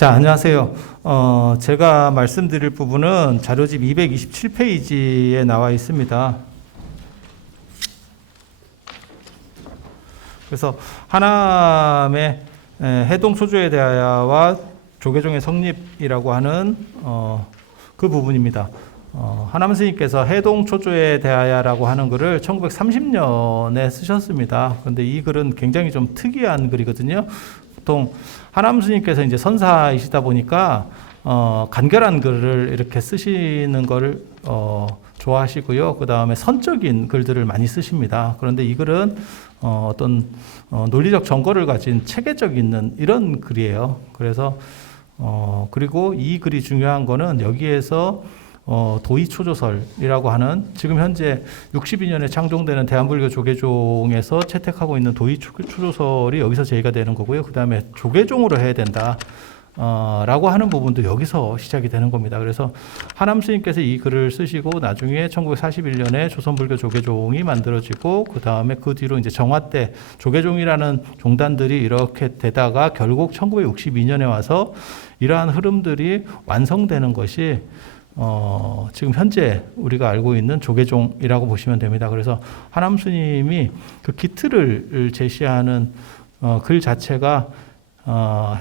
자, 안녕하세요. 제가 말씀드릴 부분은 자료집 227페이지에 나와 있습니다. 그래서 하남의 해동초조에 대하여와 조계종의 성립이라고 하는 그 부분입니다. 하남 스님께서 해동초조에 대하여라고 하는 글을 1930년에 쓰셨습니다. 그런데 이 글은 굉장히 좀 특이한 글이거든요. 보통 하남 스님께서 이제 선사이시다 보니까 간결한 글을 이렇게 쓰시는 걸 좋아하시고요. 그 다음에 선적인 글들을 많이 쓰십니다. 그런데 이 글은 어떤 논리적 정거를 가진 체계적 있는 이런 글이에요. 그래서 그리고 이 글이 중요한 거는 여기에서 도의초조설이라고 하는 지금 현재 62년에 창종되는 대한불교 조계종에서 채택하고 있는 도의초조설이 여기서 제기가 되는 거고요. 그 다음에 조계종으로 해야 된다. 라고 하는 부분도 여기서 시작이 되는 겁니다. 그래서 하남 스님께서 이 글을 쓰시고 나중에 1941년에 조선불교 조계종이 만들어지고 그 다음에 그 뒤로 이제 정화 때 조계종이라는 종단들이 이렇게 되다가 결국 1962년에 와서 이러한 흐름들이 완성되는 것이 지금 현재 우리가 알고 있는 조계종이라고 보시면 됩니다. 그래서 하남 스님이 그 기틀을 제시하는 글 자체가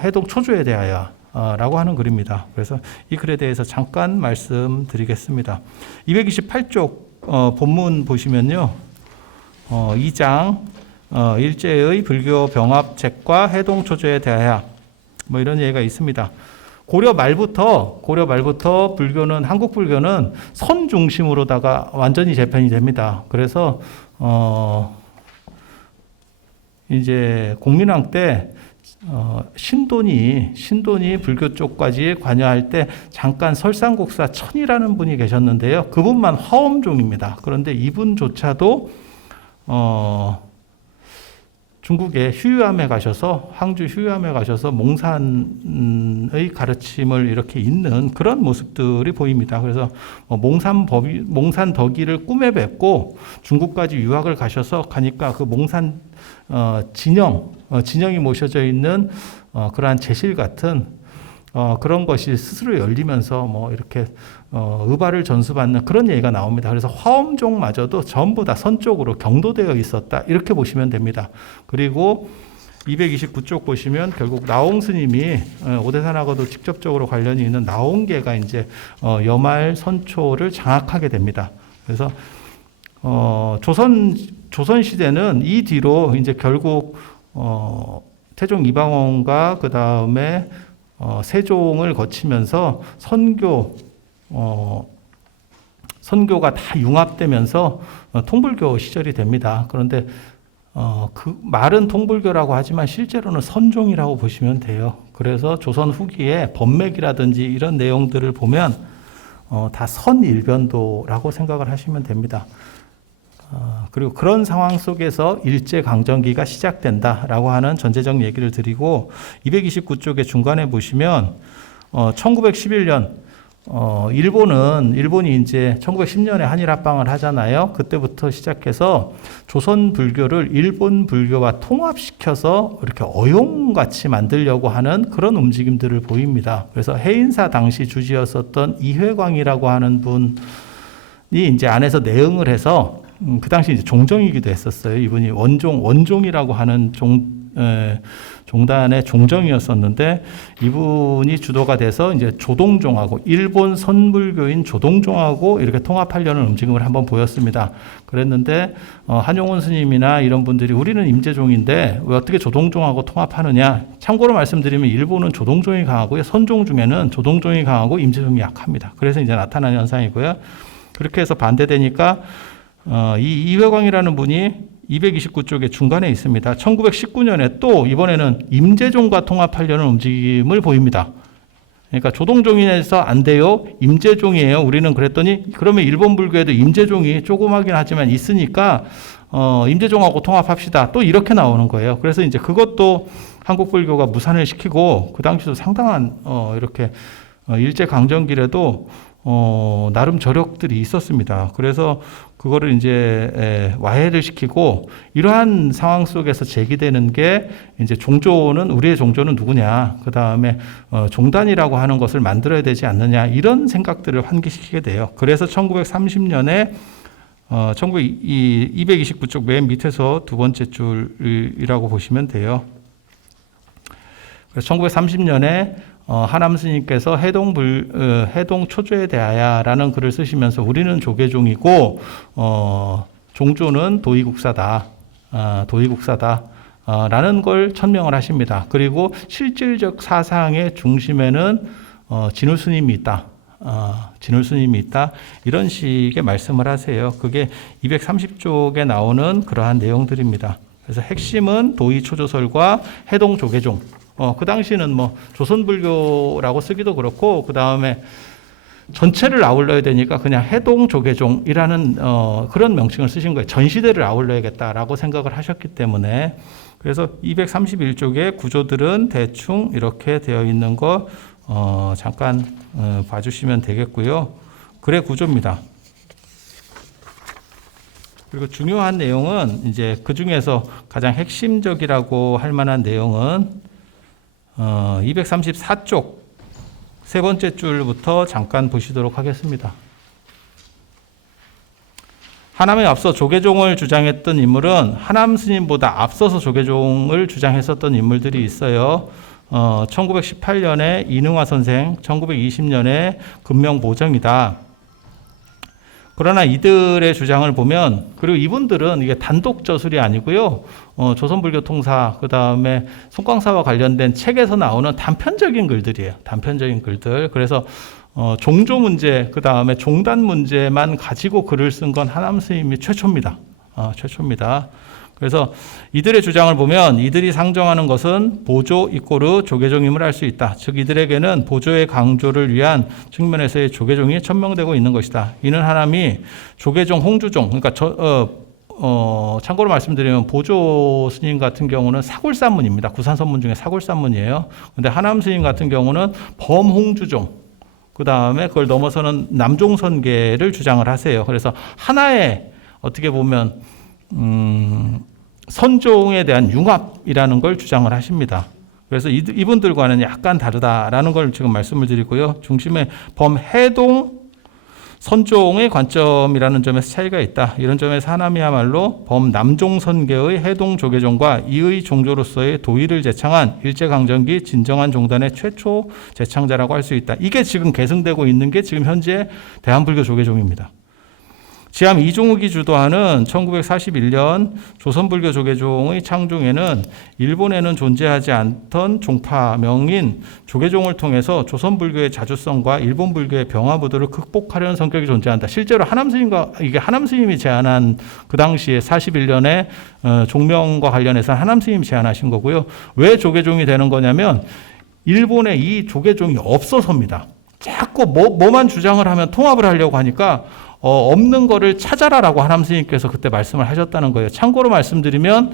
해동 초조에 대하여 라고 하는 글입니다. 그래서 이 글에 대해서 잠깐 말씀드리겠습니다. 228쪽 본문 보시면요. 2장 일제의 불교 병합책과 해동 초조에 대하여 뭐 이런 얘기가 있습니다. 고려 말부터 불교는 한국 불교는 선 중심으로다가 완전히 재편이 됩니다. 그래서 이제 공민왕 때 신돈이 불교 쪽까지 관여할 때 잠깐 설상국사 천이라는 분이 계셨는데요. 그분만 화엄종입니다. 그런데 이분조차도 중국의 휴유암에 가셔서 황주 휴유암에 가셔서 몽산의 가르침을 이렇게 잇는 그런 모습들이 보입니다. 그래서 몽산 덕이를 꿈에 뵙고 중국까지 유학을 가셔서 가니까 그 몽산 진영이 모셔져 있는 그러한 제실 같은 그런 것이 스스로 열리면서 뭐 이렇게 의발을 전수받는 그런 얘기가 나옵니다. 그래서 화엄종마저도 전부 다 선쪽으로 경도되어 있었다. 이렇게 보시면 됩니다. 그리고 229쪽 보시면 결국 나홍 스님이 오대산하고도 직접적으로 관련이 있는 나홍계가 이제 여말 선초를 장악하게 됩니다. 그래서 조선 시대는 이 뒤로 이제 결국 태종 이방원과 그 다음에 세종을 거치면서 선교가 다 융합되면서 통불교 시절이 됩니다. 그런데 그 말은 통불교라고 하지만 실제로는 선종이라고 보시면 돼요. 그래서 조선 후기에 법맥이라든지 이런 내용들을 보면 다 선일변도라고 생각을 하시면 됩니다. 그리고 그런 상황 속에서 일제강점기가 시작된다라고 하는 전제적 얘기를 드리고 229쪽의 중간에 보시면 1911년 일본이 이제 1910년에 한일 합방을 하잖아요. 그때부터 시작해서 조선 불교를 일본 불교와 통합시켜서 이렇게 어용같이 만들려고 하는 그런 움직임들을 보입니다. 그래서 해인사 당시 주지였었던 이회광이라고 하는 분이 이제 안에서 내응을 해서 그 당시 이제 종정이기도 했었어요. 이분이 원종이라고 하는 종단의 종정이었었는데 이분이 주도가 돼서 이제 조동종하고 일본 선불교인 조동종하고 이렇게 통합하려는 움직임을 한번 보였습니다. 그랬는데 한용운 스님이나 이런 분들이 우리는 임재종인데 왜 어떻게 조동종하고 통합하느냐? 참고로 말씀드리면 일본은 조동종이 강하고요. 선종 중에는 조동종이 강하고 임재종이 약합니다. 그래서 이제 나타난 현상이고요. 그렇게 해서 반대되니까 이 이회광이라는 분이 229쪽의 중간에 있습니다. 1919년에 또 이번에는 임재종과 통합하려는 움직임을 보입니다. 그러니까 조동종에서 안 돼요. 임재종이에요. 우리는 그랬더니 그러면 일본 불교에도 임재종이 조그마긴 하지만 있으니까 임재종하고 통합합시다. 또 이렇게 나오는 거예요. 그래서 이제 그것도 한국 불교가 무산을 시키고 그 당시도 상당한 이렇게 일제 강점기에도 나름 저력들이 있었습니다. 그래서 그거를 이제 와해를 시키고 이러한 상황 속에서 제기되는 게 이제 종조는 우리의 종조는 누구냐, 그 다음에 종단이라고 하는 것을 만들어야 되지 않느냐 이런 생각들을 환기시키게 돼요. 그래서 1930년에 229쪽 맨 밑에서 두 번째 줄이라고 보시면 돼요. 그래서 1930년에 하남 스님께서 해동 초조에 대하여라는 글을 쓰시면서 우리는 조계종이고 종조는 도의국사다. 라는 걸 천명을 하십니다. 그리고 실질적 사상의 중심에는 진울 스님이 있다. 진울 스님이 있다. 이런 식의 말씀을 하세요. 그게 230쪽에 나오는 그러한 내용들입니다. 그래서 핵심은 도의 초조설과 해동 조계종. 그 당시는 뭐 조선불교라고 쓰기도 그렇고, 그 다음에 전체를 아울러야 되니까 그냥 해동 조계종이라는 그런 명칭을 쓰신 거예요. 전 시대를 아울러야겠다라고 생각을 하셨기 때문에. 그래서 231쪽의 구조들은 대충 이렇게 되어 있는 거 잠깐 봐주시면 되겠고요. 글의 구조입니다. 그리고 중요한 내용은 이제 그 중에서 가장 핵심적이라고 할 만한 내용은 234쪽 세 번째 줄부터 잠깐 보시도록 하겠습니다. 하남에 앞서 조계종을 주장했던 인물은 하남 스님보다 앞서서 조계종을 주장했었던 인물들이 있어요. 1918년에 이능화 선생, 1920년에 금명보정이다. 그러나 이들의 주장을 보면, 그리고 이분들은 이게 단독 저술이 아니고요, 조선불교 통사, 그 다음에 송광사와 관련된 책에서 나오는 단편적인 글들이에요. 단편적인 글들. 그래서 종조 문제, 그 다음에 종단 문제만 가지고 글을 쓴 건 하남 스님이 최초입니다. 최초입니다. 그래서 이들의 주장을 보면 이들이 상정하는 것은 보조 이꼬르 조계종임을 알 수 있다. 즉 이들에게는 보조의 강조를 위한 측면에서의 조계종이 천명되고 있는 것이다. 이는 하남이 조계종, 홍주종, 그러니까 참고로 말씀드리면 보조 스님 같은 경우는 사골산문입니다. 구산선문 중에 사골산문이에요. 근데 하남 스님 같은 경우는 범홍주종, 그 다음에 그걸 넘어서는 남종선계를 주장을 하세요. 그래서 하나의 어떻게 보면 선종에 대한 융합이라는 걸 주장을 하십니다. 그래서 이분들과는 약간 다르다라는 걸 지금 말씀을 드리고요. 중심에 범해동 선종의 관점이라는 점에서 차이가 있다. 이런 점에서 하남이야말로 범남종선계의 해동 조계종과 이의 종조로서의 도의를 제창한 일제강점기 진정한 종단의 최초 제창자라고 할 수 있다. 이게 지금 계승되고 있는 게 지금 현재 대한불교 조계종입니다. 지암 이종욱이 주도하는 1941년 조선불교 조계종의 창중에는 일본에는 존재하지 않던 종파명인 조계종을 통해서 조선불교의 자주성과 일본불교의 병화무드를 극복하려는 성격이 존재한다. 실제로 이게 하남 스님이 제안한, 그 당시에 41년에 종명과 관련해서 하남 스님이 제안하신 거고요. 왜 조계종이 되는 거냐면 일본에 이 조계종이 없어서입니다. 자꾸 뭐만 주장을 하면 통합을 하려고 하니까 없는 거를 찾아라라고 하남 스님께서 그때 말씀을 하셨다는 거예요. 참고로 말씀드리면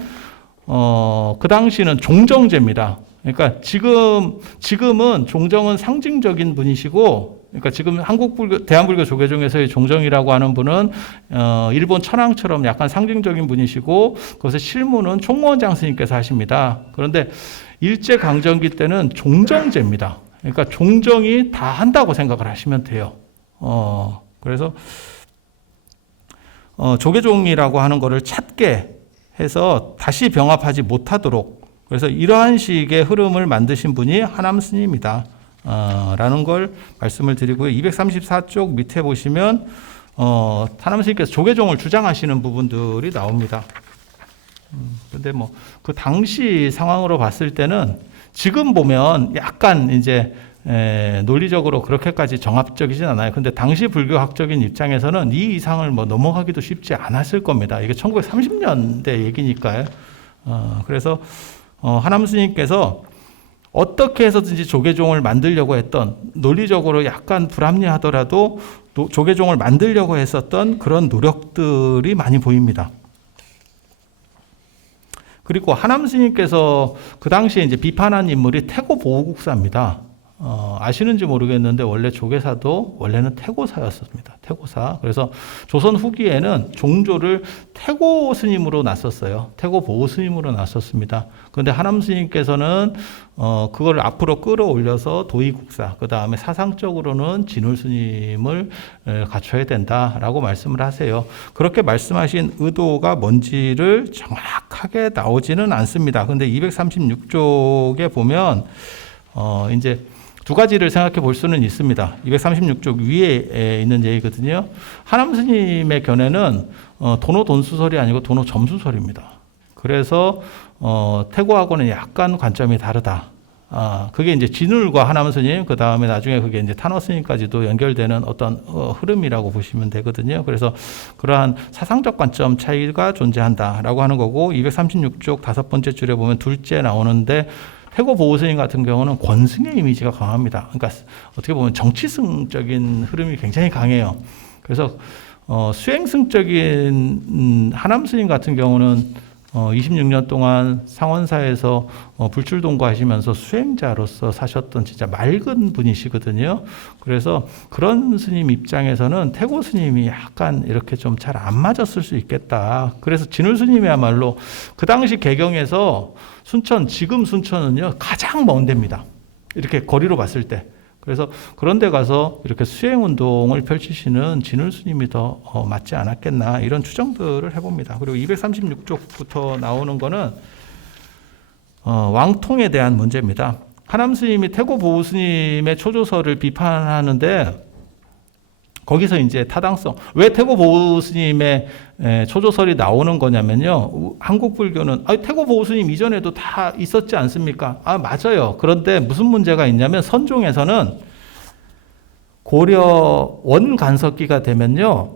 그 당시는 종정제입니다. 그러니까 지금은 종정은 상징적인 분이시고, 그러니까 지금 대한불교 조계종에서의 종정이라고 하는 분은 일본 천황처럼 약간 상징적인 분이시고, 그것의 실무는 총무원장 스님께서 하십니다. 그런데 일제강점기 때는 종정제입니다. 그러니까 종정이 다 한다고 생각을 하시면 돼요. 그래서 조계종이라고 하는 것을 찾게 해서 다시 병합하지 못하도록, 그래서 이러한 식의 흐름을 만드신 분이 하남 스님이다. 라는 걸 말씀을 드리고요. 234쪽 밑에 보시면 하남 스님께서 조계종을 주장하시는 부분들이 나옵니다. 근데 뭐 그 당시 상황으로 봤을 때는 지금 보면 약간 이제 논리적으로 그렇게까지 정합적이진 않아요. 근데 당시 불교학적인 입장에서는 이 이상을 뭐 넘어가기도 쉽지 않았을 겁니다. 이게 1930년대 얘기니까요. 그래서 하남 스님께서 어떻게 해서든지 조계종을 만들려고 했던, 논리적으로 약간 불합리하더라도 조계종을 만들려고 했었던 그런 노력들이 많이 보입니다. 그리고 하남 스님께서 그 당시에 이제 비판한 인물이 태고 보호국사입니다. 아시는지 모르겠는데 원래 조계사도 원래는 태고사였습니다. 태고사. 그래서 조선 후기에는 종조를 태고 스님으로 놨었어요. 태고 보호 스님으로 놨었습니다. 그런데 하남 스님께서는 그걸 앞으로 끌어올려서 도의국사, 그 다음에 사상적으로는 진울 스님을 갖춰야 된다라고 말씀을 하세요. 그렇게 말씀하신 의도가 뭔지를 정확하게 나오지는 않습니다. 근데 236쪽에 보면 이제 두 가지를 생각해 볼 수는 있습니다. 236쪽 위에 있는 얘기거든요. 하남 스님의 견해는 도노 돈수설이 아니고 도노 점수설입니다. 그래서 태고하고는 약간 관점이 다르다. 그게 이제 진울과 하남 스님, 그 다음에 나중에 그게 이제 탄호 스님까지도 연결되는 어떤 흐름이라고 보시면 되거든요. 그래서 그러한 사상적 관점 차이가 존재한다라고 하는 거고, 236쪽 5번째 줄에 보면 둘째 나오는데, 태고 보호스님 같은 경우는 권승의 이미지가 강합니다. 그러니까 어떻게 보면 정치승적인 흐름이 굉장히 강해요. 그래서 수행승적인 하남 스님 같은 경우는 26년 동안 상원사에서 불출동거하시면서 수행자로서 사셨던 진짜 맑은 분이시거든요. 그래서 그런 스님 입장에서는 태고 스님이 약간 이렇게 좀 잘 안 맞았을 수 있겠다. 그래서 진울 스님이야말로 그 당시 개경에서 순천, 지금 순천은요, 가장 먼 데입니다. 이렇게 거리로 봤을 때. 그래서 그런 데 가서 이렇게 수행운동을 펼치시는 진울 스님이 더 맞지 않았겠나, 이런 추정들을 해봅니다. 그리고 236쪽부터 나오는 거는 왕통에 대한 문제입니다. 하남 스님이 태고 보호 스님의 초조서를 비판하는데, 거기서 이제 타당성, 왜 태고 보호 스님의 초조설이 나오는 거냐면요, 한국 불교는 태고 보호 스님 이전에도 다 있었지 않습니까? 맞아요. 그런데 무슨 문제가 있냐면, 선종에서는 고려 원간석기가 되면요,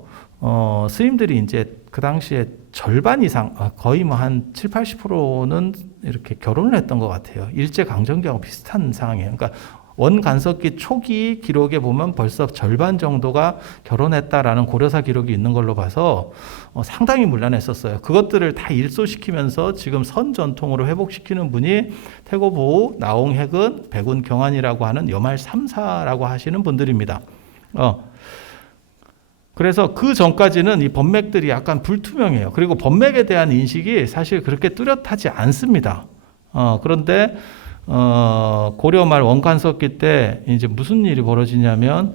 스님들이 이제 그 당시에 절반 이상, 거의 뭐 한 7, 80%는 이렇게 결혼을 했던 것 같아요. 일제강점기하고 비슷한 상황이에요. 그러니까 원간석기 초기 기록에 보면 벌써 절반 정도가 결혼했다라는 고려사 기록이 있는 걸로 봐서 상당히 문란했었어요. 그것들을 다 일소시키면서 지금 선 전통으로 회복시키는 분이 태고보호, 나홍해근, 백운경환이라고 하는 여말 3사라고 하시는 분들입니다. 그래서 그 전까지는 이 법맥들이 약간 불투명해요. 그리고 법맥에 대한 인식이 사실 그렇게 뚜렷하지 않습니다. 그런데 고려 말 원간석기 때 이제 무슨 일이 벌어지냐면,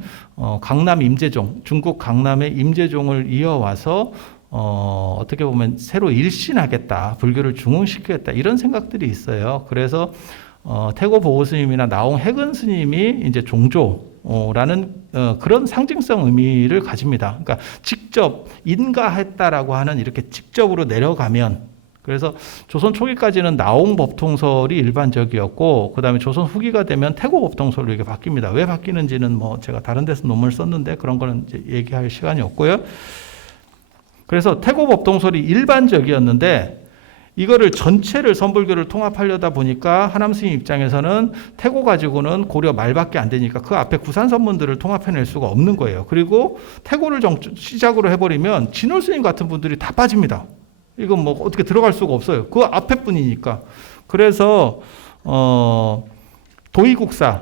강남 임재종, 중국 강남의 임재종을 이어와서 어떻게 보면 새로 일신하겠다, 불교를 중흥시키겠다, 이런 생각들이 있어요. 그래서 태고 보호 스님이나 나홍해근 스님이 이제 종조라는 그런 상징성 의미를 가집니다. 그러니까 직접 인가했다라고 하는, 이렇게 직접으로 내려가면, 그래서 조선 초기까지는 나홍 법통설이 일반적이었고, 그 다음에 조선 후기가 되면 태고 법통설로 이게 바뀝니다. 왜 바뀌는지는 뭐 제가 다른 데서 논문을 썼는데 그런 거는 이제 얘기할 시간이 없고요. 그래서 태고 법통설이 일반적이었는데, 이거를 전체를 선불교를 통합하려다 보니까 하남 스님 입장에서는 태고 가지고는 고려 말밖에 안 되니까 그 앞에 구산선문들을 통합해낼 수가 없는 거예요. 그리고 태고를 시작으로 해버리면 진울 스님 같은 분들이 다 빠집니다. 이건 뭐 어떻게 들어갈 수가 없어요. 그 앞에 분이니까. 그래서 도의국사,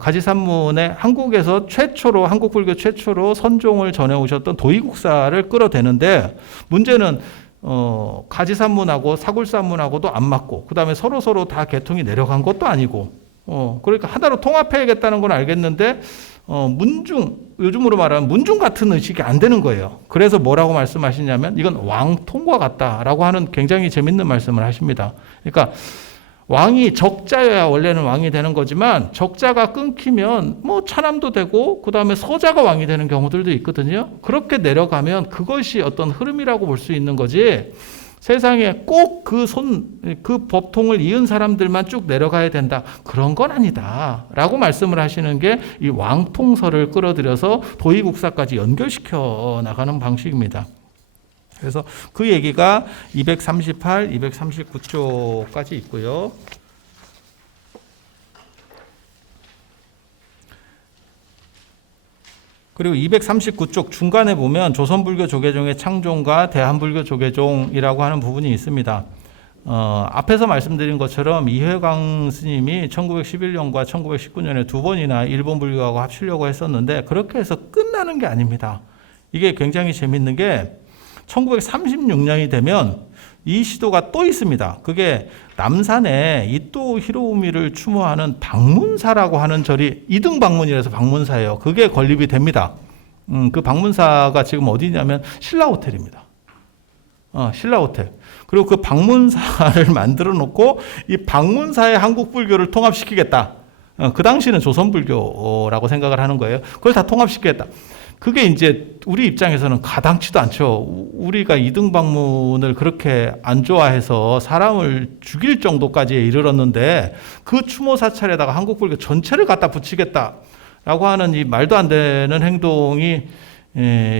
가지산문에 한국에서 최초로, 한국 불교 최초로 선종을 전해오셨던 도의국사를 끌어대는데, 문제는 가지산문하고 사굴산문하고도 안 맞고, 그 다음에 서로 다 계통이 내려간 것도 아니고, 그러니까 하나로 통합해야겠다는 건 알겠는데, 문중, 요즘으로 말하면 문중 같은 의식이 안 되는 거예요. 그래서 뭐라고 말씀하시냐면, 이건 왕통과 같다라고 하는 굉장히 재밌는 말씀을 하십니다. 그러니까 왕이 적자여야 원래는 왕이 되는 거지만, 적자가 끊기면 뭐 차남도 되고, 그 다음에 서자가 왕이 되는 경우들도 있거든요. 그렇게 내려가면 그것이 어떤 흐름이라고 볼 수 있는 거지, 세상에 꼭 그 법통을 이은 사람들만 쭉 내려가야 된다, 그런 건 아니다 라고 말씀을 하시는 게 이 왕통설을 끌어들여서 도의국사까지 연결시켜 나가는 방식입니다. 그래서 그 얘기가 238, 239쪽까지 있고요. 그리고 239쪽 중간에 보면 조선불교 조계종의 창종과 대한불교 조계종이라고 하는 부분이 있습니다. 앞에서 말씀드린 것처럼 이회강 스님이 1911년과 1919년에 두 번이나 일본 불교하고 합치려고 했었는데 그렇게 해서 끝나는 게 아닙니다. 이게 굉장히 재밌는 게 1936년이 되면 이 시도가 또 있습니다. 그게 남산에 이토 히로우미를 추모하는 방문사라고 하는 절이 이등방문이라서 방문사예요. 그게 건립이 됩니다. 그 방문사가 지금 어디냐면 신라호텔입니다. 신라호텔. 그리고 그 방문사를 만들어 놓고 이 방문사에 한국 불교를 통합시키겠다. 그 당시는 조선불교라고 생각을 하는 거예요. 그걸 다 통합시키겠다. 그게 이제 우리 입장에서는 가당치도 않죠. 우리가 이등방문을 그렇게 안 좋아해서 사람을 죽일 정도까지 이르렀는데 그 추모 사찰에다가 한국 불교 전체를 갖다 붙이겠다라고 하는 이 말도 안 되는 행동이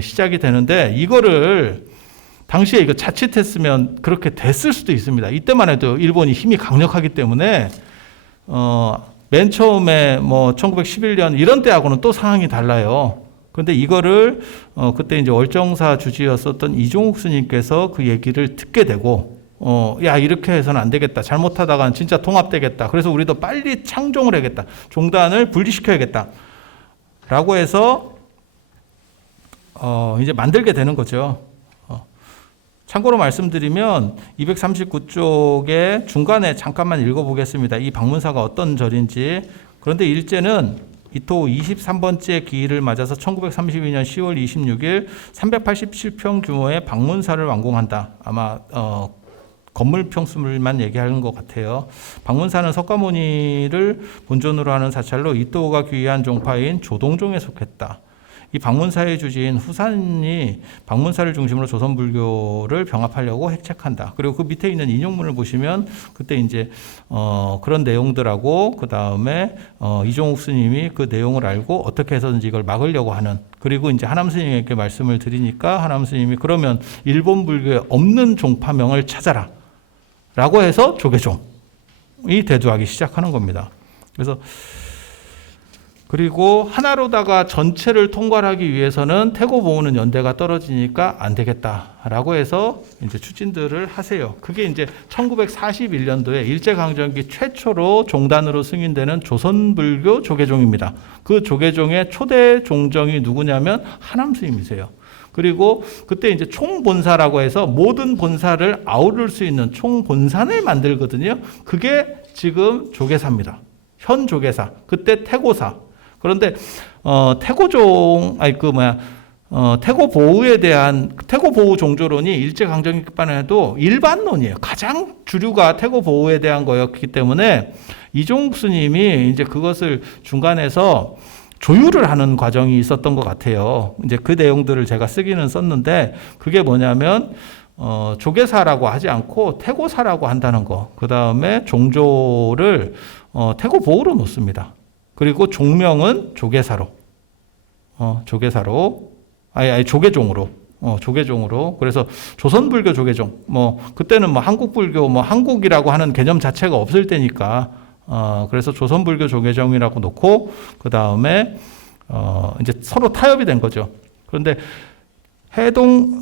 시작이 되는데 이거를 당시에 이거 자칫했으면 그렇게 됐을 수도 있습니다. 이때만 해도 일본이 힘이 강력하기 때문에 맨 처음에 뭐 1911년 이런 때하고는 또 상황이 달라요. 그런데 이거를 그때 이제 월정사 주지였었던 이종욱 스님께서 그 얘기를 듣게 되고 야 이렇게 해서는 안 되겠다. 잘못하다가는 진짜 통합되겠다. 그래서 우리도 빨리 창종을 해야겠다. 종단을 분리시켜야겠다. 라고 해서 이제 만들게 되는 거죠. 참고로 말씀드리면 239쪽에 중간에 잠깐만 읽어보겠습니다. 이 방문사가 어떤 절인지. 그런데 일제는 이토 23번째 기일을 맞아서 1932년 10월 26일 387평 규모의 방문사를 완공한다. 아마 건물 평수물만 얘기하는 것 같아요. 방문사는 석가모니를 본존으로 하는 사찰로 이토가 귀의한 종파인 조동종에 속했다. 이 방문사의 주지인 후산이 방문사를 중심으로 조선불교를 병합하려고 핵책한다. 그리고 그 밑에 있는 인용문을 보시면 그때 이제 그런 내용들하고 그 다음에 이종욱 스님이 그 내용을 알고 어떻게 해서든지 이걸 막으려고 하는. 그리고 이제 하남 스님에게 말씀을 드리니까 하남 스님이 그러면 일본 불교에 없는 종파명을 찾아라. 라고 해서 조계종이 대두하기 시작하는 겁니다. 그래서 그리고 하나로다가 전체를 통괄하기 위해서는 태고 보우는 연대가 떨어지니까 안 되겠다라고 해서 이제 추진들을 하세요. 그게 이제 1941년도에 일제강점기 최초로 종단으로 승인되는 조선불교 조계종입니다. 그 조계종의 초대 종정이 누구냐면 하남 스님이세요. 그리고 그때 이제 총본사라고 해서 모든 본사를 아우를 수 있는 총본산을 만들거든요. 그게 지금 조계사입니다. 현 조계사. 그때 태고사. 그런데 태고 보우에 대한 태고 보우 종조론이 일제 강점기만에도 일반론이에요. 가장 주류가 태고 보우에 대한 거였기 때문에 이종욱 스님이 이제 그것을 중간에서 조율을 하는 과정이 있었던 것 같아요. 이제 그 내용들을 제가 쓰기는 썼는데 그게 뭐냐면 조계사라고 하지 않고 태고사라고 한다는 거. 그 다음에 종조를 태고 보우로 놓습니다. 그리고 종명은 조계사로, 조계종으로, 조계종으로. 그래서 조선불교 조계종, 그때는 한국불교, 한국이라고 하는 개념 자체가 없을 때니까, 그래서 조선불교 조계종이라고 놓고, 그 다음에, 이제 서로 타협이 된 거죠. 그런데 해동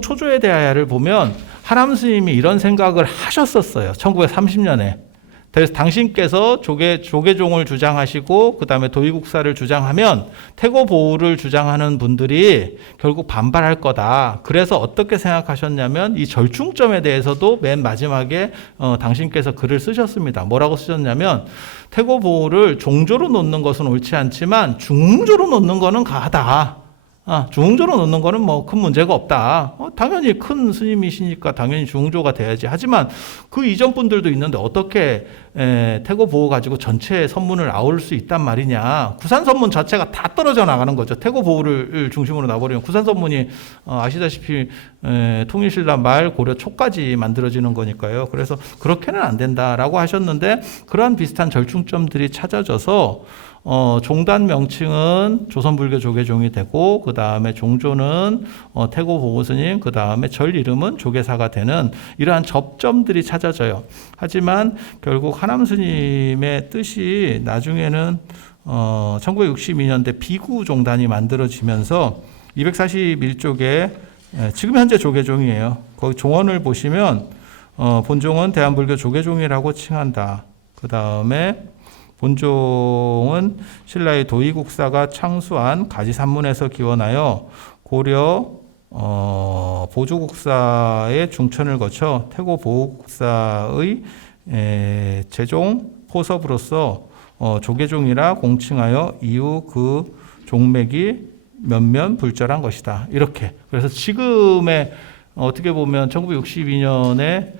초조에 대하여를 보면, 하남 스님이 이런 생각을 하셨었어요. 1930년에. 그래서 당신께서 조계종을 주장하시고 그 다음에 도의국사를 주장하면 태고 보우를 주장하는 분들이 결국 반발할 거다. 그래서 어떻게 생각하셨냐면 이 절충점에 대해서도 맨 마지막에 당신께서 글을 쓰셨습니다. 뭐라고 쓰셨냐면 태고 보우를 종조로 놓는 것은 옳지 않지만 중흥조로 놓는 거는 가하다. 중흥조로 놓는 거는 큰 문제가 없다. 당연히 큰 스님이시니까 당연히 중흥조가 돼야지. 하지만 그 이전 분들도 있는데 어떻게 태고 보우 가지고 전체 선문을 아울 수 있단 말이냐. 구산 선문 자체가 다 떨어져 나가는 거죠. 태고 보우를 중심으로 놔버리면 구산 선문이 아시다시피 통일신라 말 고려 초까지 만들어지는 거니까요. 그래서 그렇게는 안 된다라고 하셨는데 그러한 비슷한 절충점들이 찾아져서 종단 명칭은 조선불교 조계종이 되고 그 다음에 종조는 태고 보우 스님, 그 다음에 절 이름은 조계사가 되는 이러한 접점들이 찾아져요. 하지만 결국 하남 스님의 뜻이 나중에는 1962년대 비구 종단이 만들어지면서 241쪽에 지금 현재 조계종이에요. 거기 종언을 보시면 본종은 대한불교 조계종이라고 칭한다. 그 다음에 본종은 신라의 도의국사가 창수한 가지산문에서 기원하여 고려 보주국사의 중천을 거쳐 태고 보국사의 제종 포섭으로서 조계종이라 공칭하여 이후 그 종맥이 몇몇 불절한 것이다. 이렇게. 그래서 지금의 어떻게 보면 1962년에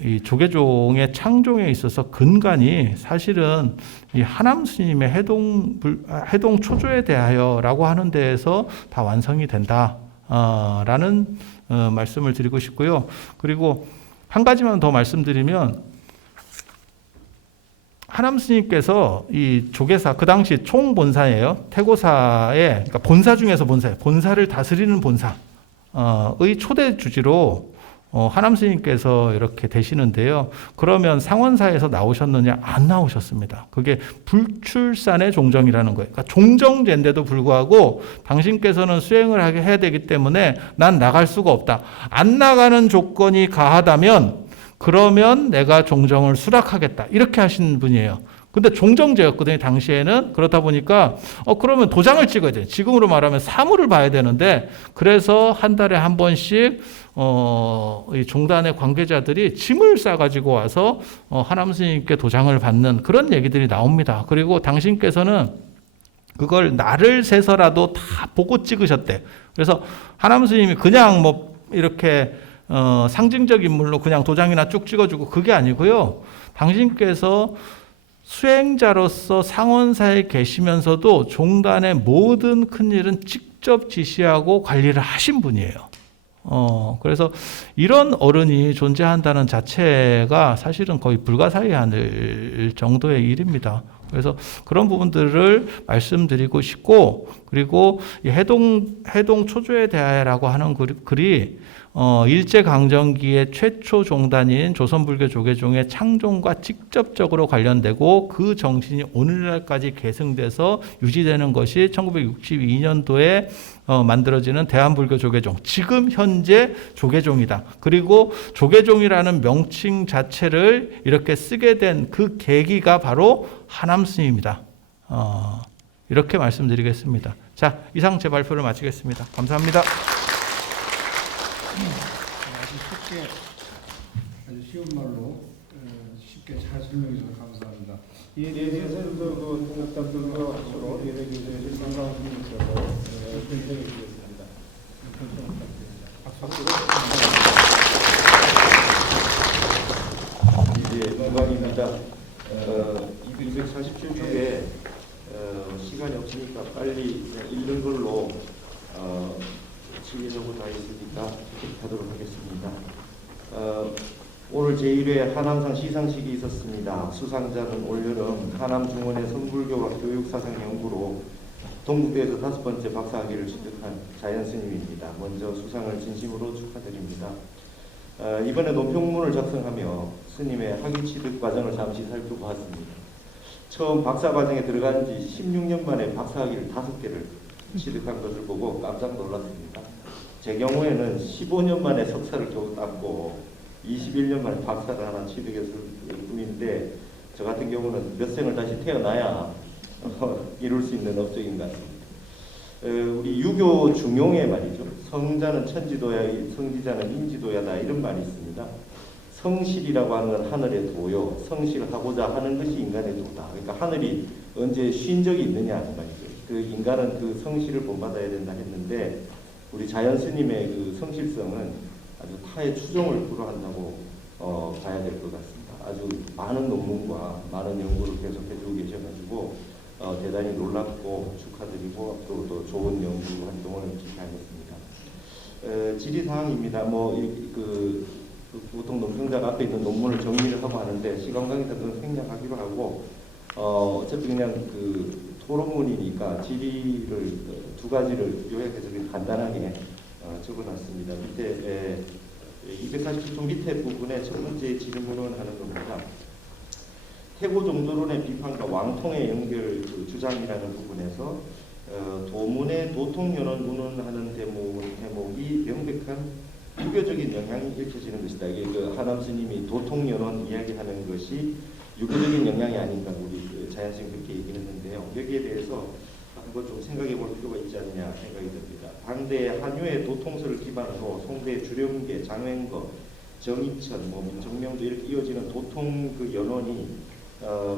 이 조계종의 창종에 있어서 근간이 사실은 이 하남 스님의 해동 초조에 대하여라고 하는 데에서 다 완성이 된다. 라는 말씀을 드리고 싶고요. 그리고 한 가지만 더 말씀드리면 하남 스님께서 이 조계사 그 당시 총본사예요. 태고사의 그러니까 본사 중에서 본사예요. 본사를 다스리는 본사의 초대 주지로 하남 스님께서 이렇게 되시는데요. 그러면 상원사에서 나오셨느냐? 안 나오셨습니다. 그게 불출산의 종정이라는 거예요. 그러니까 종정제인데도 불구하고 당신께서는 수행을 해야 되기 때문에 난 나갈 수가 없다. 안 나가는 조건이 가하다면 그러면 내가 종정을 수락하겠다. 이렇게 하신 분이에요. 근데 종정제였거든요, 당시에는. 그렇다 보니까, 그러면 도장을 찍어야 돼요. 지금으로 말하면 사물을 봐야 되는데, 그래서 한 달에 한 번씩, 이 종단의 관계자들이 짐을 싸가지고 와서, 하남 스님께 도장을 받는 그런 얘기들이 나옵니다. 그리고 당신께서는 그걸 날을 세서라도 다 보고 찍으셨대. 그래서 하남 스님이 그냥 뭐, 이렇게, 상징적 인물로 그냥 도장이나 쭉 찍어주고 그게 아니고요. 당신께서 수행자로서 상원사에 계시면서도 종단의 모든 큰일은 직접 지시하고 관리를 하신 분이에요. 그래서 이런 어른이 존재한다는 자체가 사실은 거의 불가사의할 정도의 일입니다. 그래서 그런 부분들을 말씀드리고 싶고, 그리고 이 해동 초조에 대하여라고 하는 글이 일제강점기의 최초 종단인 조선불교 조계종의 창종과 직접적으로 관련되고 그 정신이 오늘날까지 계승돼서 유지되는 것이 1962년도에 만들어지는 대한불교 조계종, 지금 현재 조계종이다. 그리고 조계종이라는 명칭 자체를 이렇게 쓰게 된 그 계기가 바로 하남 스님입니다. 이렇게 말씀드리겠습니다. 자, 이상 제 발표를 마치겠습니다. 감사합니다. 아주 쉬운 말로 쉽게 잘 설명해 주셔서 감사합니다. 이에 대해서 선생님도 동업자들과 서로 예배 교제에 상당한 분이 있어서 편성해 주겠습니다. 이제 영광입니다. 247쪽에 시간이 없으니까 빨리 읽는 걸로 실리적으로 다 있으니까 하도록 하겠습니다. 오늘 제1회 하남상 시상식이 있었습니다. 수상자는 올여름 하남중원의 선불교와 교육사상연구로 동국대에서 5번째 박사학위를 취득한 자연스님입니다. 먼저 수상을 진심으로 축하드립니다. 이번에 논평문을 작성하며 스님의 학위 취득 과정을 잠시 살펴보았습니다. 처음 박사 과정에 들어간 지 16년 만에 박사학위를 5개를 취득한 것을 보고 깜짝 놀랐습니다. 제 경우에는 15년 만에 석사를 겨우 땄고 21년 만에 박사를 하나 취득했을 뿐인데 저 같은 경우는 몇 생을 다시 태어나야 이룰 수 있는 업적인 것 같습니다. 우리 유교 중용에 말이죠. 성자는 천지도야, 성지자는 인지도야다 이런 말이 있습니다. 성실이라고 하는 건 하늘의 도요. 성실하고자 하는 것이 인간의 도다. 그러니까 하늘이 언제 쉰 적이 있느냐 하는 말이죠. 그 인간은 그 성실을 본받아야 된다 했는데 우리 자연스님의 그 성실성은 아주 타의 추종을 불허한다고 봐야 될 것 같습니다. 아주 많은 논문과 많은 연구를 계속해주고 계셔가지고 대단히 놀랍고 축하드리고 또 좋은 연구 활동을 기대하겠습니다. 질의사항입니다. 보통 논평자가 앞에 있는 논문을 정리를 하고 하는데 시간 관계자들은 생략하기로 하고 어차피 그냥 그 토론문이니까 질의를 2가지를 요약해서 간단하게 적어놨습니다. 밑에 247쪽 밑에 부분에 첫 번째 질문을 하는 겁니다. 태고 종도론의 비판과 왕통의 연결 주장이라는 부분에서 도문의 도통연원 운운하는 대목이 명백한 유교적인 영향이 읽혀지는 것이다. 이게 그 하남 스님이 도통연원 이야기하는 것이 유교적인 영향이 아닌가 우리 그 자연스님 그렇게 얘기했는데요. 여기에 대해서 한번 좀 생각해 볼 필요가 있지 않느냐 생각이 듭니다. 당대 한유의 도통서를 기반으로 송대 주령계, 장wen거, 정익천, 뭐 민정명도 이렇게 이어지는 도통 그 연원이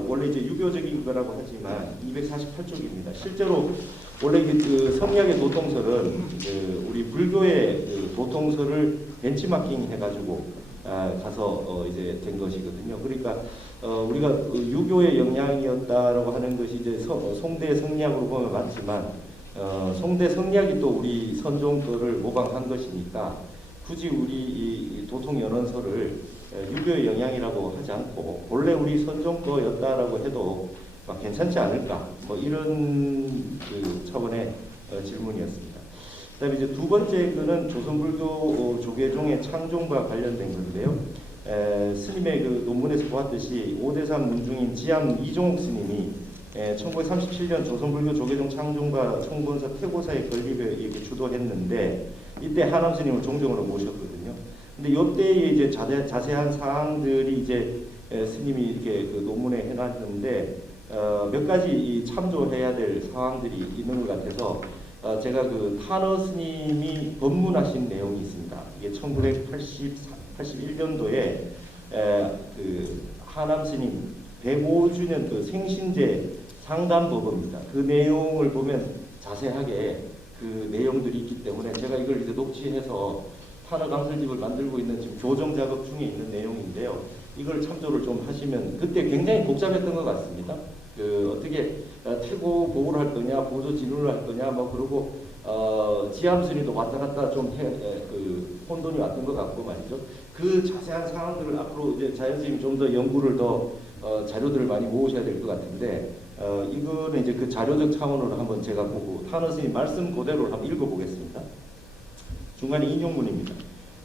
원래 이제 유교적인 거라고 하지만 248쪽입니다. 실제로 원래 그 성리학의 도통설은 그 우리 불교의 그 도통설을 벤치마킹 해가지고 가서 이제 된 것이거든요. 그러니까 우리가 유교의 영향이었다라고 하는 것이 이제 송대 성리학으로 보면 맞지만 송대 성리학이 또 우리 선종 거를 모방한 것이니까 굳이 우리 이 도통연원서를 유교의 영향이라고 하지 않고 본래 우리 선종 거였다라고 해도 괜찮지 않을까 뭐 이런 그 차원의 질문이었습니다. 그다음에 이제 두 번째 거는 조선불교 조계종의 창종과 관련된 건데요. 스님의 그 논문에서 보았듯이 오대산 문중인 지암 이종욱 스님이 1937년 조선불교 조계종 창종과 청본사 태고사의 건립에 이렇게 주도했는데 이때 하남 스님을 종종으로 모셨거든요. 근데 이때에 이제 자세한 사항들이 이제 스님이 이렇게 그 논문에 해놨는데 몇 가지 참조해야 될 사항들이 있는 것 같아서 제가 그 타너 스님이 법문하신 내용이 있습니다. 이게 1981년도에 그 하남 스님 105주년 그 생신제 상담법입니다. 그 내용을 보면 자세하게 그 내용들이 있기 때문에 제가 이걸 이제 녹취해서 타너 강설집을 만들고 있는 지금 교정 작업 중에 있는 내용인데요. 이걸 참조를 좀 하시면 그때 굉장히 복잡했던 것 같습니다. 그 어떻게 태고 보호를 할 거냐, 보조 진울을 할 거냐, 뭐 그러고 지암순이도 왔다 갔다 좀 그 혼돈이 왔던 것 같고 말이죠. 그 자세한 상황들을 앞으로 이제 자연스님이 좀 더 연구를 더 자료들을 많이 모으셔야 될 것 같은데 이거는 이제 그 자료적 차원으로 한번 제가 보고 타너 스님 말씀 그대로 한번 읽어보겠습니다. 중간에 인용문입니다.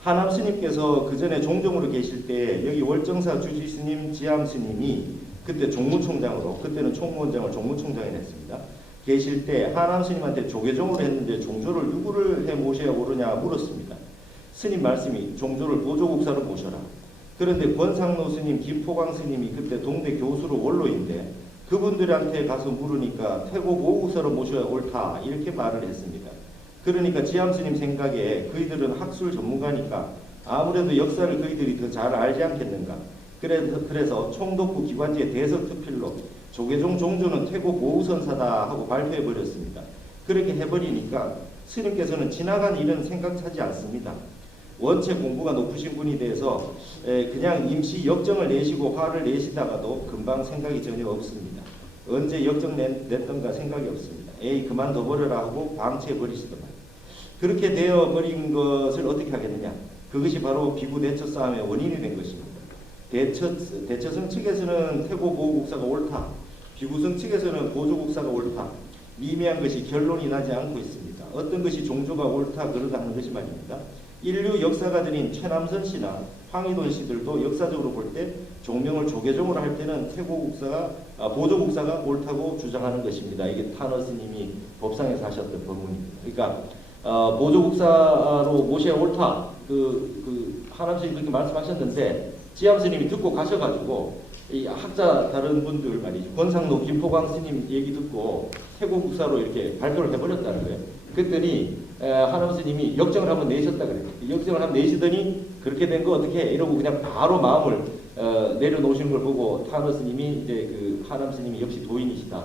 하남 스님께서 그 전에 종종으로 계실 때 여기 월정사 주지 스님, 지암 스님이 그때 종무총장으로 그때는 총무원장을 종무총장에 냈습니다. 계실 때 하남 스님한테 조계종으로 했는데 종조를 누구를 해 모셔야 오르냐 물었습니다. 스님 말씀이 종조를 보조국사로 모셔라. 그런데 권상로 스님, 김포광 스님이 그때 동대 교수로 원로인데 그분들한테 가서 물으니까 태고 보호국사로 모셔야 옳다 이렇게 말을 했습니다. 그러니까 지암 스님 생각에 그이들은 학술 전문가니까 아무래도 역사를 그이들이 더 잘 알지 않겠는가. 그래서 총독부 기관지의 대서특필로 조계종 종조는 태고 보우선사다 하고 발표해버렸습니다. 그렇게 해버리니까 스님께서는 지나간 일은 생각하지 않습니다. 원체 공부가 높으신 분이 돼서 그냥 임시 역정을 내시고 화를 내시다가도 금방 생각이 전혀 없습니다. 언제 역정 냈던가 생각이 없습니다. 에이 그만둬버려라 하고 방치해버리시더만. 그렇게 되어버린 것을 어떻게 하겠느냐. 그것이 바로 비구 대처 싸움의 원인이 된 것입니다. 대처성 측에서는 태고 보호국사가 옳다. 비구성 측에서는 보조국사가 옳다. 미미한 것이 결론이 나지 않고 있습니다. 어떤 것이 종조가 옳다 그러다 하는 것이 말입니다. 인류 역사가들인 최남선 씨나 황희돈 씨들도 역사적으로 볼 때 종명을 조계종으로 할 때는 태고국사가 보조국사가 옳다고 주장하는 것입니다. 이게 타너 스님이 법상에서 하셨던 법문입니다. 그러니까 보조국사로 모셔야 옳다. 하남 스님이 그렇게 말씀하셨는데 지암 스님이 듣고 가셔가지고 이 학자 다른 분들 말이죠. 권상로, 김포광 스님 얘기 듣고 태고국사로 이렇게 발표를 해버렸다는 거예요. 그랬더니 하남 스님이 역정을 한번 내셨다 그래요. 역정을 한번 내시더니 그렇게 된 거 어떻게 해? 이러고 그냥 바로 마음을 내려놓으시는 걸 보고 타너 스님이 이제 그 하남 스님이 역시 도인이시다.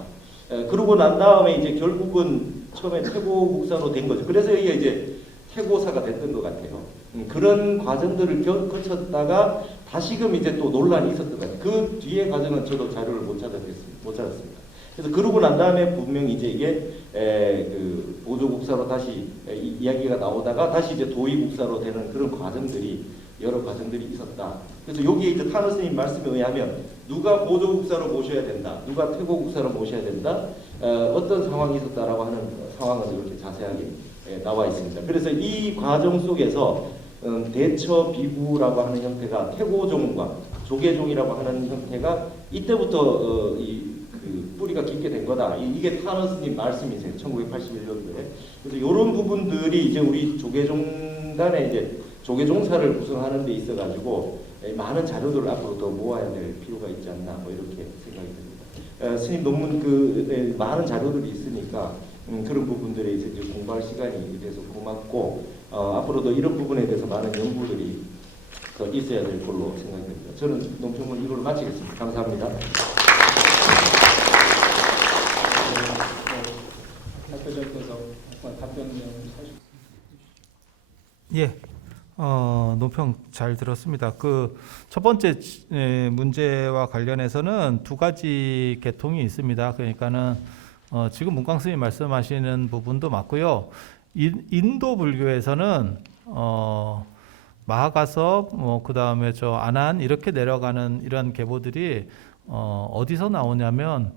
그러고 난 다음에 이제 결국은 처음에 태고국사로 된 거죠. 그래서 이게 이제 태고사가 됐던 것 같아요. 그런 과정들을 거쳤다가 다시금 이제 또 논란이 있었던 것 같아요. 그 뒤에 과정은 저도 자료를 못 찾았습니다. 그래서 그러고 난 다음에 분명히 이제 이게 그 보조국사로 다시 이야기가 나오다가 다시 이제 도의국사로 되는 그런 과정들이 여러 과정들이 있었다. 그래서 여기에 이제 타너 스님 말씀에 의하면 누가 보조국사로 모셔야 된다, 누가 태고국사로 모셔야 된다, 어떤 상황이 있었다라고 하는 상황은 이렇게 자세하게 나와 있습니다. 그래서 이 과정 속에서 대처 비구라고 하는 형태가 태고종과 조계종이라고 하는 형태가 이때부터 그 뿌리가 깊게 된 거다. 이게 타너 스님 말씀이세요. 1981년도에. 그래서 이런 부분들이 이제 우리 조계종단의 이제 조계종사를 구성하는 데 있어 가지고 많은 자료들을 앞으로 더 모아야 될 필요가 있지 않나 뭐 이렇게 생각이 듭니다. 스님 논문 많은 자료들이 있으니까 그런 부분들에 이제 공부할 시간이 돼서 고맙고 앞으로도 이런 부분에 대해서 많은 연구들이 더 있어야 될 걸로 생각이 됩니다. 저는 논평은 이걸로 마치겠습니다. 감사합니다. 대표님께서 답변 내용 사실. 예, 논평 잘 들었습니다. 그 첫 번째 문제와 관련해서는 두 가지 계통이 있습니다. 그러니까는 지금 문광 스님 말씀하시는 부분도 맞고요. 인도 불교에서는 마하가섭, 그 다음에 저 아난 이렇게 내려가는 이런 계보들이 어디서 나오냐면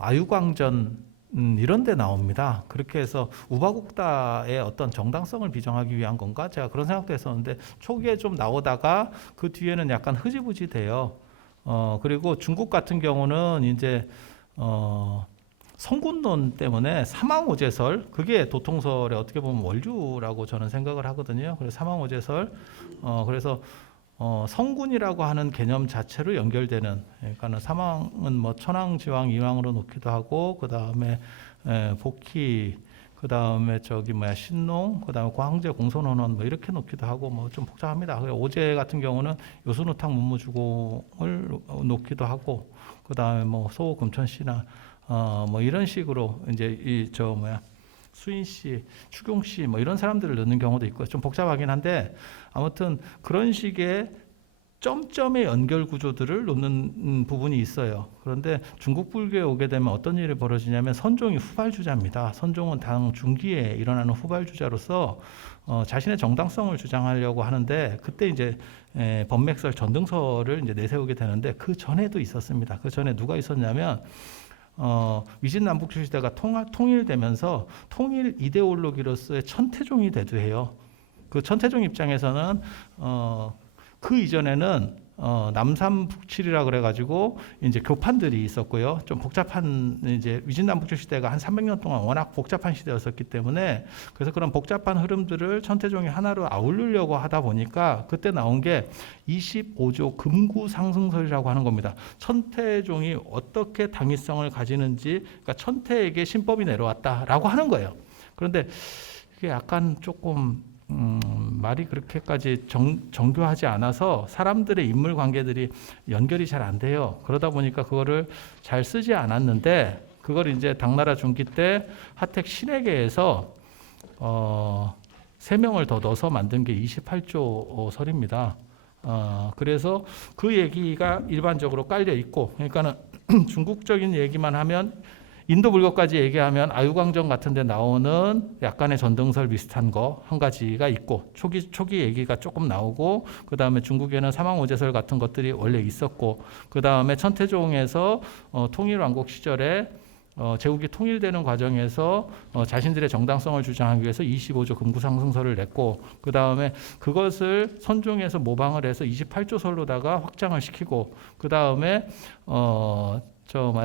아유광전 이런 데 나옵니다. 그렇게 해서 우바국다의 어떤 정당성을 비정하기 위한 건가? 제가 그런 생각도 했었는데 초기에 좀 나오다가 그 뒤에는 약간 흐지부지 돼요. 그리고 중국 같은 경우는 이제 성군론 때문에 사망오제설, 그게 도통설의 어떻게 보면 원류라고 저는 생각을 하거든요. 그래서 사망오제설, 그래서 성군이라고 하는 개념 자체로 연결되는, 그러니까는 사망은 뭐 천왕지왕 이왕으로 놓기도 하고, 그 다음에 복희, 그 다음에 신농, 그 다음에 광제 공손원원 뭐 이렇게 놓기도 하고 뭐 좀 복잡합니다. 오제 같은 경우는 요수누탁 문무주공을 놓기도 하고, 그 다음에 뭐 소금천씨나 뭐 이런 식으로 이제 수인씨, 추경씨 뭐 이런 사람들을 넣는 경우도 있고 좀 복잡하긴 한데 아무튼 그런 식의 점점의 연결 구조들을 놓는 부분이 있어요. 그런데 중국 불교에 오게 되면 어떤 일이 벌어지냐면 선종이 후발주자입니다. 선종은 당 중기에 일어나는 후발주자로서 자신의 정당성을 주장하려고 하는데 그때 이제 법맥설 전등설을 이제 내세우게 되는데 그 전에도 있었습니다. 그 전에 누가 있었냐면 위진남북조 시대가 통일되면서 통일 이데올로기로서의 천태종이 대두해요. 그 천태종 입장에서는 그 이전에는 남삼북칠이라 그래가지고 이제 교판들이 있었고요. 좀 복잡한 이제 위진남북조 시대가 한 300년 동안 워낙 복잡한 시대였었기 때문에 그래서 그런 복잡한 흐름들을 천태종이 하나로 아우르려고 하다 보니까 그때 나온 게 25조 금구상승설이라고 하는 겁니다. 천태종이 어떻게 당위성을 가지는지, 그러니까 천태에게 신법이 내려왔다라고 하는 거예요. 그런데 이게 약간 조금 말이 그렇게까지 정교하지 않아서 사람들의 인물 관계들이 연결이 잘 안 돼요. 그러다 보니까 그거를 잘 쓰지 않았는데 그걸 이제 당나라 중기 때 하택 신에게에서 3명을 더 넣어서 만든 게 28조 설입니다. 그래서 그 얘기가 일반적으로 깔려 있고, 그러니까는 중국적인 얘기만 하면 인도 불교까지 얘기하면 아유광정 같은 데 나오는 약간의 전등설 비슷한 거 한 가지가 있고 초기 얘기가 조금 나오고 그 다음에 중국에는 사망오제설 같은 것들이 원래 있었고 그 다음에 천태종에서 통일왕국 시절에 제국이 통일되는 과정에서 자신들의 정당성을 주장하기 위해서 25조 금구상승설을 냈고 그 다음에 그것을 선종에서 모방을 해서 28조 설로다가 확장을 시키고 그 다음에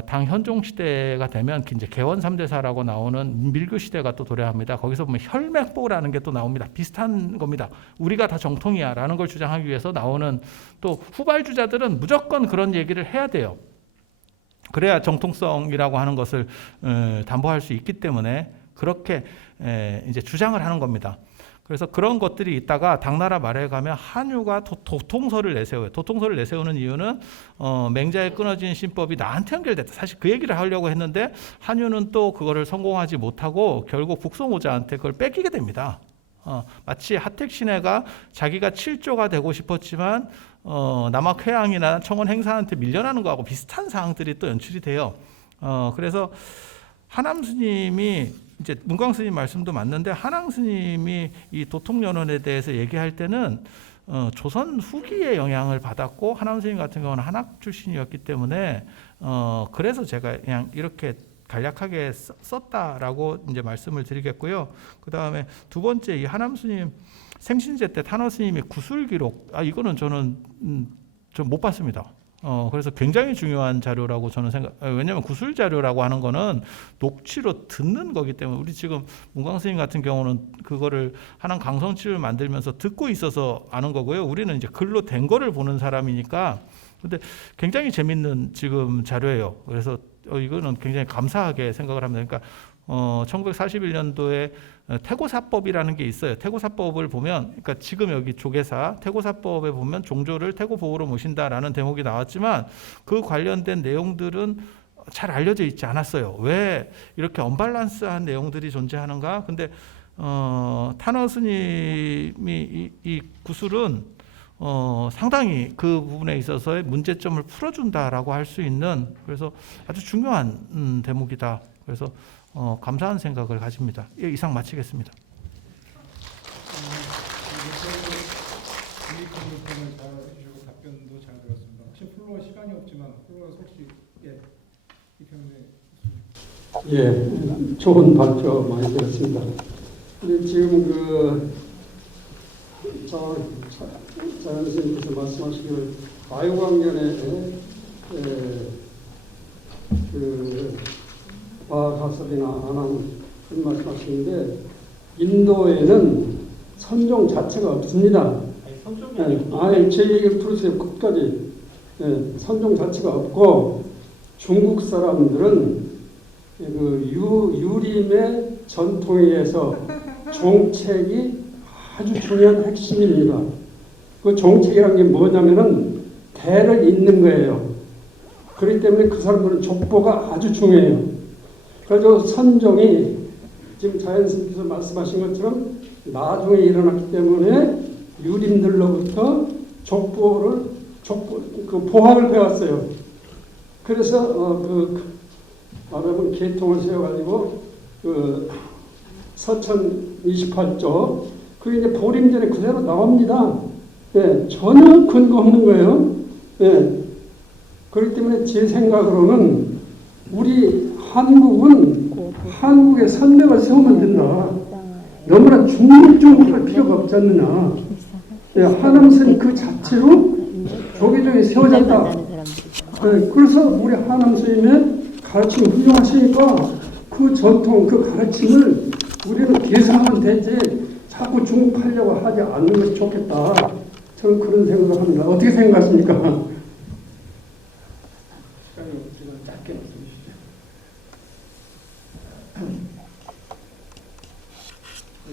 당 현종 시대가 되면 이제 개원 3대사라고 나오는 밀교 시대가 또 도래합니다. 거기서 보면 혈맥보라는 게 또 나옵니다. 비슷한 겁니다. 우리가 다 정통이야라는 걸 주장하기 위해서 나오는 또 후발주자들은 무조건 그런 얘기를 해야 돼요. 그래야 정통성이라고 하는 것을 담보할 수 있기 때문에 그렇게 이제 주장을 하는 겁니다. 그래서 그런 것들이 있다가 당나라 말에 가면 한유가 도통설을 내세워요. 도통설을 내세우는 이유는 맹자의 끊어진 신법이 나한테 연결됐다. 사실 그 얘기를 하려고 했는데 한유는 또 그거를 성공하지 못하고 결국 북송오자한테 그걸 뺏기게 됩니다. 마치 하택신해가 자기가 7조가 되고 싶었지만 남학회왕이나 청원 행사한테 밀려나는 거하고 비슷한 사항들이 또 연출이 돼요. 그래서 하남 스님이 이제 문광 스님 말씀도 맞는데 한왕 스님이 이 도통연원에 대해서 얘기할 때는 조선 후기의 영향을 받았고 하남 스님 같은 경우는 한학 출신이었기 때문에 그래서 제가 그냥 이렇게 간략하게 썼다라고 이제 말씀을 드리겠고요. 그 다음에 두 번째 이 하남 스님 생신제 때 탄화 스님의 구술 기록 이거는 저는 좀 못 봤습니다. 그래서 굉장히 중요한 자료라고 저는 왜냐하면 구술 자료라고 하는 거는 녹취로 듣는 거기 때문에 우리 지금 문광 스님 같은 경우는 그거를 한양 강성치를 만들면서 듣고 있어서 아는 거고요. 우리는 이제 글로 된 거를 보는 사람이니까. 근데 굉장히 재밌는 지금 자료예요. 그래서 이거는 굉장히 감사하게 생각을 합니다. 그러니까 1941년도에 태고사법이라는 게 있어요. 태고사법을 보면, 그러니까 지금 여기 조계사 태고사법에 보면 종조를 태고보호로 모신다라는 대목이 나왔지만 그 관련된 내용들은 잘 알려져 있지 않았어요. 왜 이렇게 언밸런스한 내용들이 존재하는가? 근데 탄원 스님이 이 구술은 상당히 그 부분에 있어서의 문제점을 풀어준다라고 할 수 있는 그래서 아주 중요한 대목이다. 그래서 감사한 생각을 가집니다. 이상 마치겠습니다. 질의응답을 잘 해주시고 답변도 잘 들었습니다. 혹시 플로어 시간이 없지만 플로어에서 혹시 이평에 좋은 발표 많이 들었습니다. 근데 지금 자연 선생님께서 말씀하시기를 아유광년에 과학학습이나 안한 그런 말씀하시는데 인도에는 선종 자체가 없습니다. 제 얘기를 들으세요. 끝까지. 선종 자체가 없고 중국 사람들은 그 유림의 전통에 의해서 종책이 아주 중요한 핵심입니다. 그 종책이라는 게 뭐냐면은 대를 잇는 거예요. 그렇기 때문에 그 사람들은 족보가 아주 중요해요. 그래서 선종이 지금 자연스님께서 말씀하신 것처럼 나중에 일어났기 때문에 유림들로부터 그 보학을 배웠어요. 그래서 말하면 계통을 세워가지고 서천 28조 그게 이제 보림전에 그대로 나옵니다. 전혀 근거 없는 거예요. 그렇기 때문에 제 생각으로는 우리 한국의 선명을 세우면 된다. 너무나 중립적으로 할 필요가 없지 않느냐. 하남선 그 자체로 조계종이 세워졌다. 그래서 우리 하남 스님의 가르침이 훌륭하시니까 그 전통, 그 가르침을 우리는 계승하면 되지 자꾸 중국하려고 하지 않는 것이 좋겠다. 저는 그런 생각을 합니다. 어떻게 생각하십니까? 시간이 지금 짧게 말씀해 주시죠.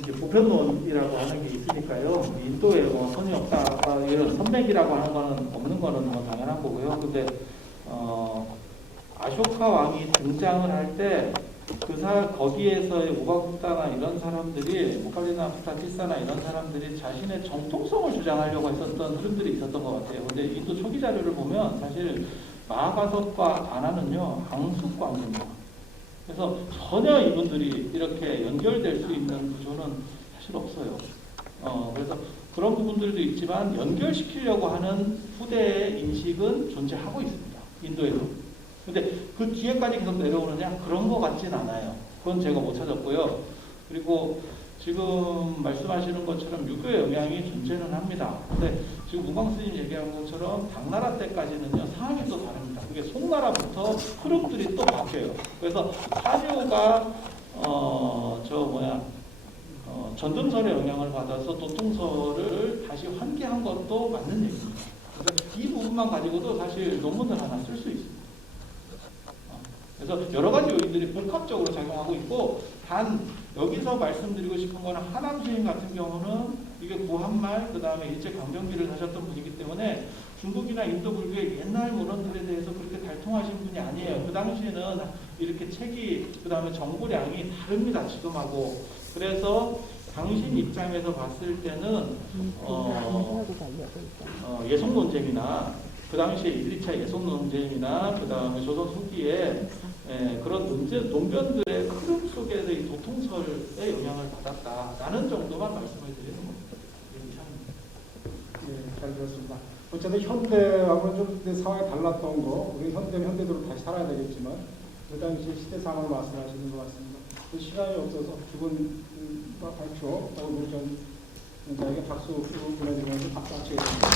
이제 보편론이라고 하는 게 있으니까요. 인도에 뭐 선이 없다, 이런 선맥이라고 하는 거는 없는 거는 뭐 당연한 거고요. 근데 아쇼카 왕이 등장을 할 때 거기에서의 우바국다나 이런 사람들이 모칼리나 프타티사나 이런 사람들이 자신의 정통성을 주장하려고 했었던 흐름들이 있었던 것 같아요. 근데 인도 초기 자료를 보면 사실 마하바섭과 아나는요 강수 관계입니다. 그래서 전혀 이분들이 이렇게 연결될 수 있는 구조는 사실 없어요. 그래서 그런 부분들도 있지만 연결시키려고 하는 후대의 인식은 존재하고 있습니다. 인도에도. 근데 그 뒤에까지 계속 내려오느냐? 그런 것 같진 않아요. 그건 제가 못 찾았고요. 그리고 지금 말씀하시는 것처럼 유교의 영향이 존재는 합니다. 근데 지금 문광 스님 얘기한 것처럼 당나라 때까지는요 상황이 또 다릅니다. 그게 송나라부터 흐름들이 또 바뀌어요. 그래서 사료가 전등설의 영향을 받아서 도통설을 다시 환기한 것도 맞는 얘기입니다. 그래서 이 부분만 가지고도 사실 논문을 하나 쓸 수 있습니다. 그래서 여러 가지 요인들이 복합적으로 작용하고 있고 단 여기서 말씀드리고 싶은 거는 하남 스님 같은 경우는 이게 구한말 그 다음에 일제 강점기를 하셨던 분이기 때문에 중국이나 인도 불교의 옛날 문헌들에 대해서 그렇게 달통하신 분이 아니에요. 그 당시에는 이렇게 책이 그 다음에 정보량이 다릅니다. 지금하고. 그래서 당신 입장에서 봤을 때는 예속 논쟁이나 그 당시에 1, 2차 예속 논쟁이나 그 다음에 조선 후기에 그런 논변들의 흐름 속에서 이 도통설의 영향을 받았다라는 정도만 말씀을 드리는 겁니다. 잘 들었습니다. 어쨌든 현대하고는 좀 상황이 달랐던 거, 우리 현대는 현대대로 다시 살아야 되겠지만 그 당시 시대 상황을 말씀하시는 것 같습니다. 시간이 없어서 두 분 발표, 우리 전 원장에게 박수 보내드리면서 박수 마치겠습니다.